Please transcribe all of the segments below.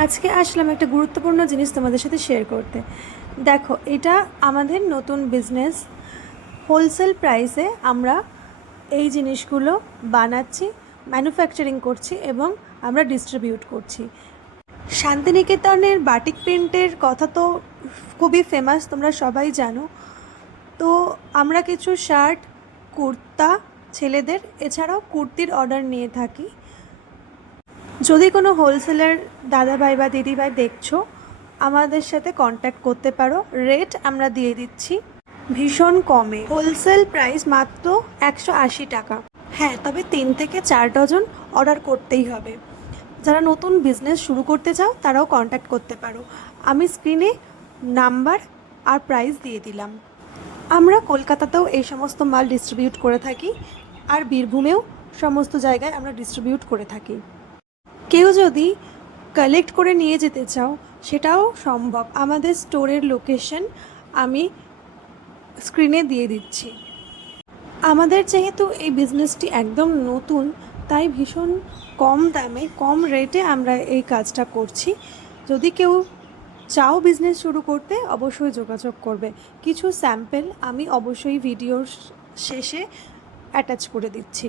আজকে আসলাম একটা গুরুত্বপূর্ণ জিনিস তোমাদের সাথে শেয়ার করতে। দেখো, এটা আমাদের নতুন বিজনেস হোলসেল প্রাইসে আমরা এই জিনিসগুলো বানাচ্ছি ম্যানুফ্যাকচারিং করছি এবং আমরা ডিস্ট্রিবিউট করছি। শান্তিনিকেতনের বাটিক প্রিন্টের কথা তো খুবই ফেমাস তোমরা সবাই জানো। তো আমরা কিছু শার্ট কুর্তা ছেলেদের, এছাড়াও কুর্তির অর্ডার নিয়ে থাকি। যদি কোনো হোলসেলার দাদাভাই বা দিদিভাই দেখছ, আমাদের সাথে কন্ট্যাক্ট করতে পারো। রেট আমরা দিয়ে দিচ্ছি ভীষণ কমে। হোলসেল প্রাইস মাত্র একশো আশি টাকা। হ্যাঁ তবে তিন থেকে চার ডজন অর্ডার করতেই হবে। যারা নতুন বিজনেস শুরু করতে চাও, তারাও কন্ট্যাক্ট করতে পারো। আমি স্ক্রিনে নাম্বার আর প্রাইস দিয়ে দিলাম। আমরা কলকাতাতেও এই সমস্ত মাল ডিস্ট্রিবিউট করে থাকি, আর বীরভূমেও সমস্ত জায়গায় আমরা ডিস্ট্রিবিউট করে থাকি। কেউ যদি কালেক্ট করে নিয়ে যেতে চাও, সেটাও সম্ভব। আমাদের স্টোরের লোকেশন আমি স্ক্রিনে দিয়ে দিচ্ছি। আমাদের যেহেতু এই বিজনেসটি একদম নতুন, তাই ভীষণ কম দামে, কম রেটে আমরা এই কাজটা করছি। যদি কেউ চাও বিজনেস শুরু করতে, অবশ্যই যোগাযোগ করবে। কিছু স্যাম্পেল আমি অবশ্যই ভিডিওর শেষে অ্যাটাচ করে দিচ্ছি।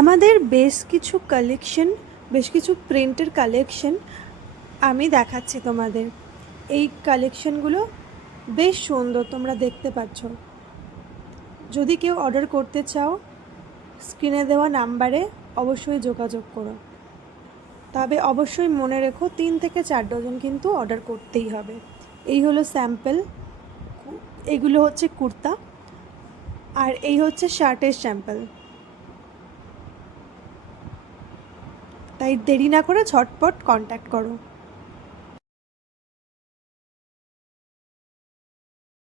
আমাদের বেশ কিছু কালেকশন বেশ কিছু প্রিন্টের কালেকশন আমি দেখাচ্ছি তোমাদের। এই কালেকশনগুলো বেশ সুন্দর, তোমরা দেখতে পাচ্ছ। যদি কেউ অর্ডার করতে চাও স্ক্রিনে দেওয়া নাম্বারে অবশ্যই যোগাযোগ করো। তবে অবশ্যই মনে রেখো, তিন থেকে চার ডজন কিন্তু অর্ডার করতেই হবে। এই হলো স্যাম্পেল এগুলো হচ্ছে কুর্তা। আর এই হচ্ছে শার্টের স্যাম্পল তাই দেরি না করে ঝটপট কন্ট্যাক্ট করো।